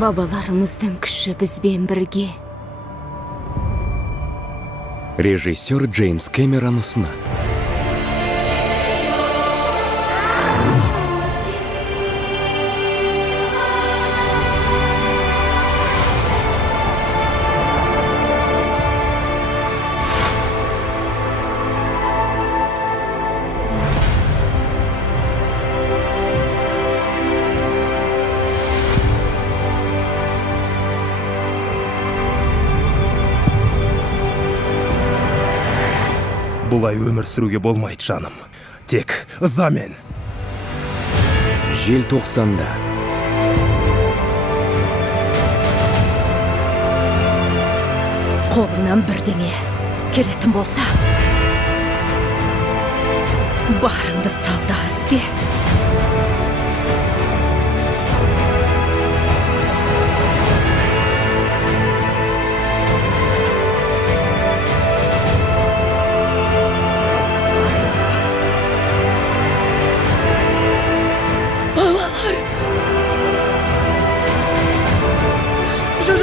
Бабаларымыздың күші бізбен бірге. Режиссер Джеймс Кэмерон ұсынады. Бұлай өмір сүруге болмайды, жаным. Тек ызамен. Желтоқсанда. Қолыңнан бірдеңе келетін болса, барыңды салда істе.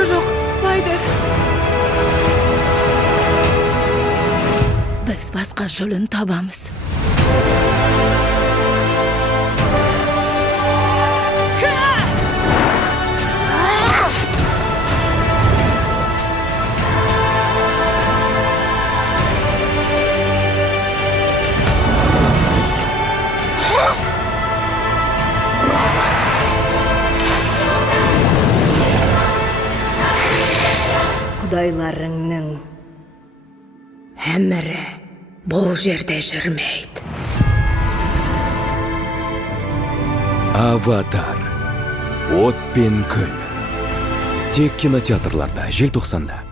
Жоқ, Спайдер. Біз басқа жолын табамыз. Құдайларыңның әмірі бұл жерде жүрмейді. Аватар. От пен күл. Тек кинотеатрларда желтоқсанда.